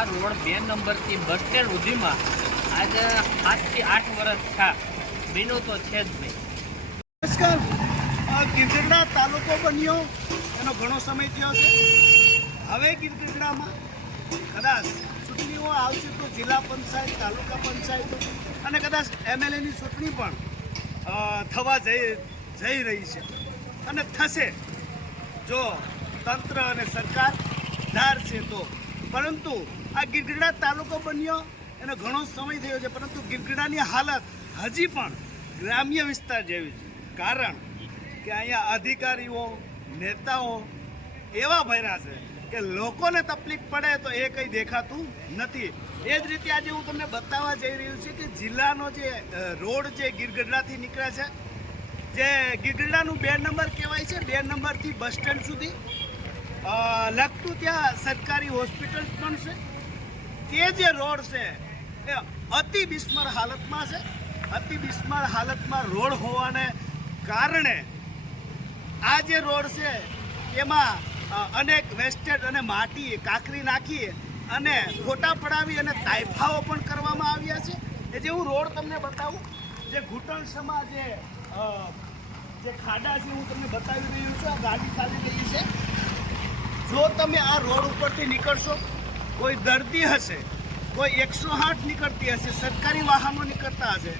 આ રોડ 2 નંબરથી bus stand સુધીમાં આજે 7 થી 8 વર્ષ થયા, બન્યું તો છે જ નહીં. નમસ્કાર. ગીરગઢડા તાલુકો બન્યો એનો ઘણો સમય થયો છે. હવે ગીરગઢડામાં કદાચ ચૂંટણીઓ આવશે તો જિલ્લા પંચાયત, તાલુકા પંચાયત અને કદાચ એમએલએની ચૂંટણી પણ થવા જઈ રહી છે અને થશે જો તંત્ર અને સરકાર ધારશે તો. પરંતુ આ ગીરગઢડા તાલુકો બન્યો એનો ઘણો સમય થયો છે, પરંતુ ગીરગઢડાની હાલત હજી પણ ગ્રામ્ય વિસ્તાર જેવી છે. કારણ કે અહીંયા અધિકારીઓ, નેતાઓ એવા ભર્યા છે કે લોકોને તકલીફ પડે તો એ કંઈ દેખાતું નથી. એ જ રીતે આજે હું તમને બતાવવા જઈ રહ્યું છું કે જિલ્લાનો જે રોડ જે ગીરગઢડાથી નીકળે છે, જે ગીરગઢડાનું 2 નંબર કહેવાય છે, 2 નંબરથી બસ સ્ટેન્ડ સુધી લગતું ત્યાં સરકારી હોસ્પિટલ પણ છે. તે જે રોડ છે એ અતિ બિસ્માર હાલતમાં છે. અતિ બિસ્માર હાલતમાં રોડ હોવાને કારણે આ જે રોડ છે એમાં અનેક વેસ્ટેજ અને માટી કાંકરી નાખી અને ખોટા પડાવી અને તાઇફાઓ પણ કરવામાં આવ્યા છે. એ જે હું રોડ તમને બતાવું, જે ઘૂંટણસમાં જે ખાડા છે હું તમને બતાવી રહ્યું છું. આ ગાડી ચાલી રહી છે. જો તમે આ રોડ ઉપરથી નીકળશો, કોઈ દર્દી હશે, કોઈ 108 નીકળતી હશે, સરકારી વાહનો નીકળતા હશે,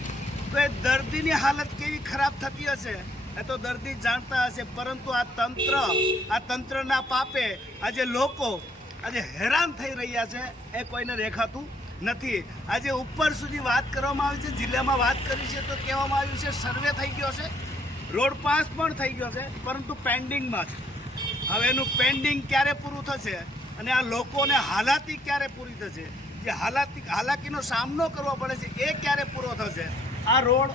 તો એ દર્દીની હાલત કેવી ખરાબ થતી હશે એ તો દર્દી જાણતા હશે. પરંતુ આ તંત્રના પાપે આજે લોકો આજે હેરાન થઈ રહ્યા છે એ કોઈને દેખાતું નથી. આજે ઉપર સુધી વાત કરવામાં આવી છે, જિલ્લામાં વાત કરી છે તો કહેવામાં આવ્યું છે સર્વે થઈ ગયો છે, રોડ પાસ પણ થઈ ગયો છે, પરંતુ પેન્ડિંગમાં છે. હવે એનું પેન્ડિંગ ક્યારે પૂરું થશે અને આ લોકોને હાલાકી ક્યારે પૂરી થશે, જે હાલાકીનો સામનો કરવો પડે છે એ ક્યારે પૂરો થશે. આ રોડ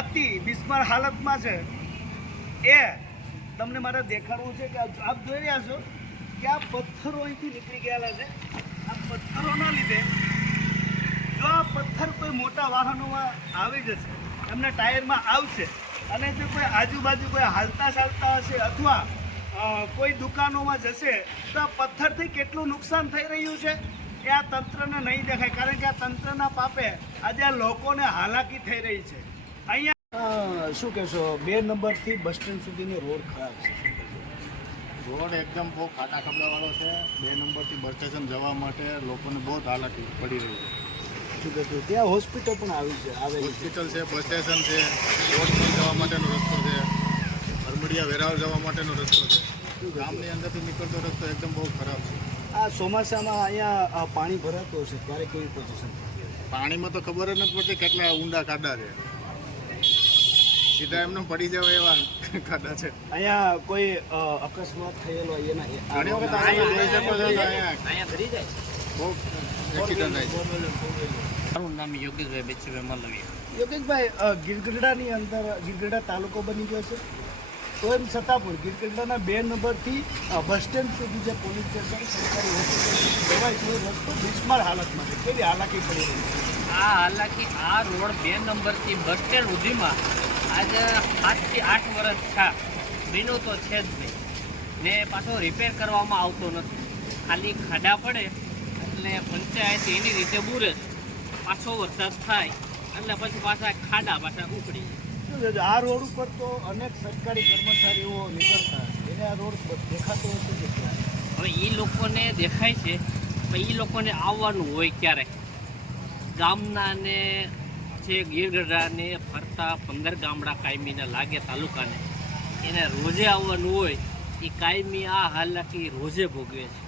અતિ બિસ્માર હાલતમાં છે એ તમને મારે દેખાડવું છે કે આપ જોઈ રહ્યા છો કે આ પથ્થરો અહીંથી નીકળી ગયેલા છે. આ પથ્થરોના લીધે જો આ પથ્થર કોઈ મોટા વાહનોમાં આવી જશે, એમના ટાયરમાં આવશે અને જો કોઈ આજુબાજુ કોઈ હાલતા ચાલતા હશે અથવા કોઈ દુકાનોમાં જશે તો આ પથ્થરથી કેટલું નુકસાન થઈ રહ્યું છે એ આ તંત્રને નહીં દેખાય. કારણ કે આ તંત્રના પાપે આજે આ લોકોને હાલાકી થઈ રહી છે. અહીંયા શું કહેશો, 2 નંબરથી બસ સ્ટેન્ડ સુધીનો રોડ ખરાબ છે? રોડ એકદમ બહુ ખાટા ખબડાવાળો છે. 2 નંબરથી બસ સ્ટેશન જવા માટે લોકોને બહુ જ હાલાકી પડી રહી છે. શું કહેશો, ત્યાં હોસ્પિટલ પણ આવેલી છે, હોસ્પિટલ છે, બસ સ્ટેશન છે, રોડ પર જવા માટેનો રસ્તો છે, હરમડિયા વેરાવળ જવા માટેનો રસ્તો છે. ગામની અંદરથી નીકળતો રસ્તો એકદમ બહુ ખરાબ છે. આ ચોમાસામાં અહીંયા પાણી ભરાતું હશે ત્યારે કેવી પોઝિશન? પાણીમાં તો ખબર જ નથી પડતી કેટલા ઊંડા ખાડા છે, સીધા એમને પડી જવાય એવા ખાડા છે. અહીંયા કોઈ અકસ્માત થયેલો ઘણી વખત અહીંયા કરી જાય બહુ એક્સિડન્ટ થાય છે. મારું નામ યોગેશભાઈ બેચીભાઈ મલવિયા. યોગેશભાઈ, ગીરગઢડાની અંદર ગીરગઢડા તાલુકો બની ગયો છે, તો એમ છતાં પણ ગીરગઢડાના 2 નંબરથી બસ સ્ટેન્ડ સુધી જે પોલીસ સ્ટેશન, સરકારી હોસ્પિટલ જવાય છે, રસ્તો બિસ્માર હાલતમાં છે. કેવી હાલાકી પડી રહી છે? આ હાલાકી આ રોડ 2 નંબરથી બસ સ્ટેન્ડ સુધીમાં આજે 7 થી 8 વર્ષ થયા, બન્યું તો છે જ નહીં ને પાછો રિપેર કરવામાં આવતો નથી. ખાલી ખાડા પડે એટલે પંચાયત એની રીતે બૂરે, પાછો વરસાદ થાય એટલે પછી પાછા ખાડા પાછા ઉખડી જાય. શું છે, આ રોડ ઉપર તો અનેક સરકારી કર્મચારીઓ નીકળતા એને આ રોડ દેખાતો હશે કે ક્યાં? હવે એ લોકોને દેખાય છે પણ એ લોકોને આવવાનું હોય ક્યારેક. ગામના ને જે ગીરગઢડાને ફરતા 15 ગામડા કાયમીને લાગે તાલુકાને, એને રોજે આવવાનું હોય એ કાયમી આ હાલાકી રોજે ભોગવે છે.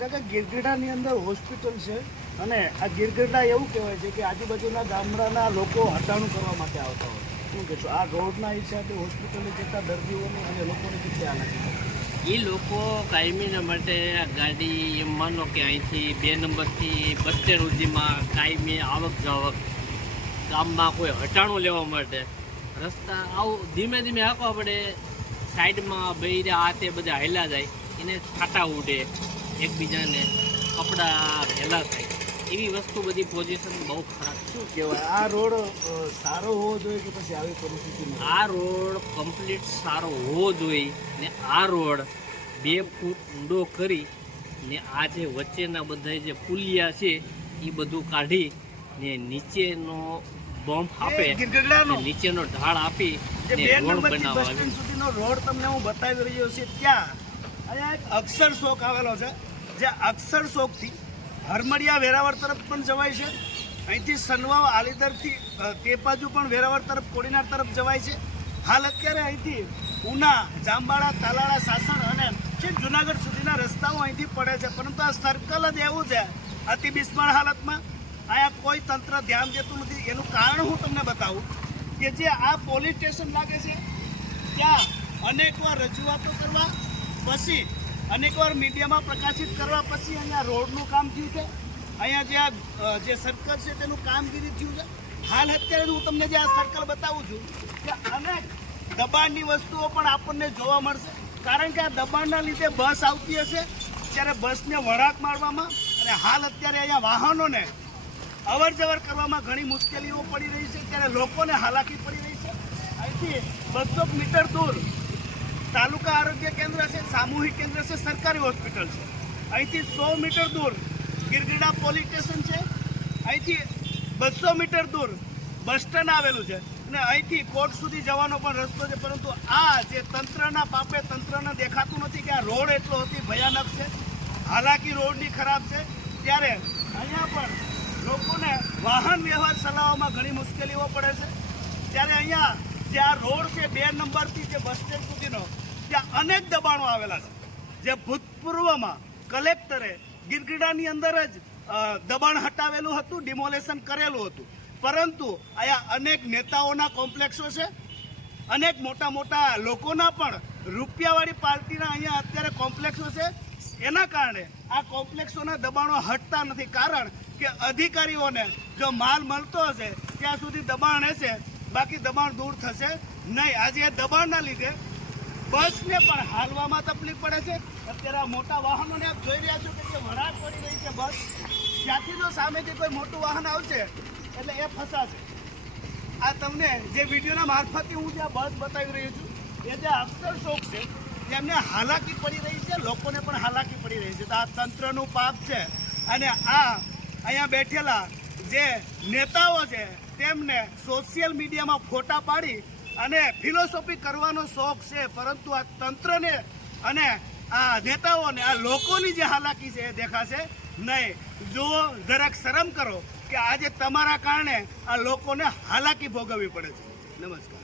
કાકા, ગીરગઢડાની અંદર હોસ્પિટલ છે અને આ ગીરગઢડા એવું કહેવાય છે કે આજુબાજુના ગામડાના લોકો હટાણું કરવા માટે આવતા હોય. શું કહેશો, આ રોડના હિસાબે હોસ્પિટલે જતા દર્દીઓને અને લોકોને કેટલી હાલાકી થાય? એ લોકો કાયમીના માટે ગાડી એમ માનો કે અહીંથી 2 નંબરથી બસ સ્ટેન્ડ સુધીમાં કાયમી આવક જાવક, ગામમાં કોઈ હટાણું લેવા માટે રસ્તા આવું ધીમે ધીમે હાંકવા પડે, સાઈડમાં બૈરા આ તે બધા હાલ્યા જાય, એને છાંટા ઉડે, એકબીજાને કપડાં ભેલા થાય, એવી વસ્તુ બધી પોઝિશન બહુ ખરાબ. શું કહેવાય, આ રોડ સારો હોવો જોઈએ કે પછી આવી પરિસ્થિતિ? આ રોડ કમ્પ્લીટ સારો હોવો જોઈએ ને આ રોડ 2 ફૂટ ઊંડો કરી ને આ જે વચ્ચેના બધા જે પુલિયા છે એ બધું કાઢી ને નીચેનો બોમ્બ આપે ગીરગઢડાનો ને નીચેનો ઢાળ આપી જે ને 2 રોડ નંબરથી બસ બનાવવા સ્ટેન્ડ સુધીનો રોડ તમને હું બતાવી રહ્યો છું ત્યાં અહીંયા એક અક્ષર શોક આવેલો છે જે અક્ષર શોકથી હરમડિયા વેરાવળ તરફ પણ જવાય છે, અહીંથી સનવાવ આલીદરથી તે બાજુ પણ વેરાવળ તરફ કોડીનાર તરફ જવાય છે. હાલ અત્યારે અહીંથી ઉના, જામબાળા, તાલાળા, સાસણ અને છેક જુનાગઢ સુધીના રસ્તાઓ અહીંથી પડે છે, પરંતુ આ સર્કલ જ એવું છે અતિ બિસ્માર હાલતમાં. અહીંયા કોઈ તંત્ર ધ્યાન દેતું નથી. એનું કારણ હું તમને બતાવું કે જે આ પોલીસ સ્ટેશન લાગે છે ત્યાં અનેકવાર રજૂઆતો કરવા પછી અનેકવાર મીડિયામાં પ્રકાશિત કરવા પછી અહીંયા રોડનું કામ થયું છે, અહીંયા જે સર્કલ છે તેનું કામગીરી થયું છે. હાલ અત્યારે હું તમને જે આ સર્કલ બતાવું છું કે અનેક દબાણની વસ્તુઓ પણ આપણને જોવા મળશે, કારણ કે આ દબાણના લીધે બસ આવતી હશે ત્યારે બસને વળાંક મારવામાં અને હાલ અત્યારે અહીંયા વાહનોને અવર જવર કરવામાં ઘણી મુશ્કેલીઓ પડી રહી છે, ત્યારે લોકોને હાલાકી પડી રહી છે. અહીંથી 200 મીટર દૂર તાલુકા આરોગ્ય કેન્દ્ર છે, સામૂહિક કેન્દ્ર છે, સરકારી હોસ્પિટલ છે. અહીંથી 100 મીટર દૂર ગીરગઢડા પોલીસ સ્ટેશન છે, અહીંથી 200 મીટર દૂર બસ સ્ટેન્ડ આવેલું છે અને અહીંથી કોર્ટ સુધી જવાનો પણ રસ્તો છે. પરંતુ આ જે તંત્રના પાપે તંત્રને દેખાતું નથી કે આ રોડ એટલો અતિ ભયાનક છે, હાલાકી રોડની ખરાબ છે, ત્યારે અહીંયા પણ લોકોને વાહન વ્યવહાર ચલાવવામાં ઘણી મુશ્કેલીઓ પડે છે. ત્યારે અહીંયા જે આ રોડ છે 2 નંબરથી જે બસ સ્ટેન્ડ સુધીનો ત્યાં અનેક દબાણો આવેલા છે, જે ભૂતપૂર્વમાં કલેક્ટરે ગીરગઢડાની અંદર જ દબાણ હટાવેલું હતું, ડિમોલેશન કરેલું હતું. પરંતુ અહીંયા અનેક નેતાઓના કોમ્પ્લેક્સો છે, અનેક મોટા મોટા લોકોના પણ રૂપિયાવાળી પાર્ટીના અહીંયા અત્યારે કોમ્પ્લેક્સો છે. એના કારણે આ કોમ્પ્લેક્સોના દબાણો હટતા નથી, કારણ કે અધિકારીઓને જો માલ મળતો હશે ત્યાં સુધી દબાણ હશે, બાકી દબાણ દૂર થશે નહીં. આજે દબાણના લીધે બસને પણ હાલવામાં તકલીફ પડે છે. અત્યારે આ મોટા વાહનોને આપ જોઈ રહ્યા છો કે જે વળાંક પડી રહી છે બસ, ત્યાંથી જો સામેથી કોઈ મોટું વાહન આવશે એટલે એ ફસાશે. આ તમને જે વિડીયોના મારફતથી હું જે બસ બતાવી રહ્યો છું એ જે અક્ષર શોક છે તેમને હાલાકી પડી રહી છે, લોકોને પણ હાલાકી પડી રહી છે. તો આ તંત્રનું પાપ છે અને આ અહીંયા બેઠેલા જે નેતાઓ છે તેમને સોશિયલ મીડિયામાં ફોટા પાડી અને ફિલોસોફી કરવાનો શોખ છે, પરંતુ આ તંત્રને અને આ નેતાઓને આ લોકોની જે હાલાકી છે એ દેખાશે નહીં. જુઓ, જરાક શરમ કરો કે આજે તમારા કારણે આ લોકોને હાલાકી ભોગવવી પડે છે. નમસ્કાર.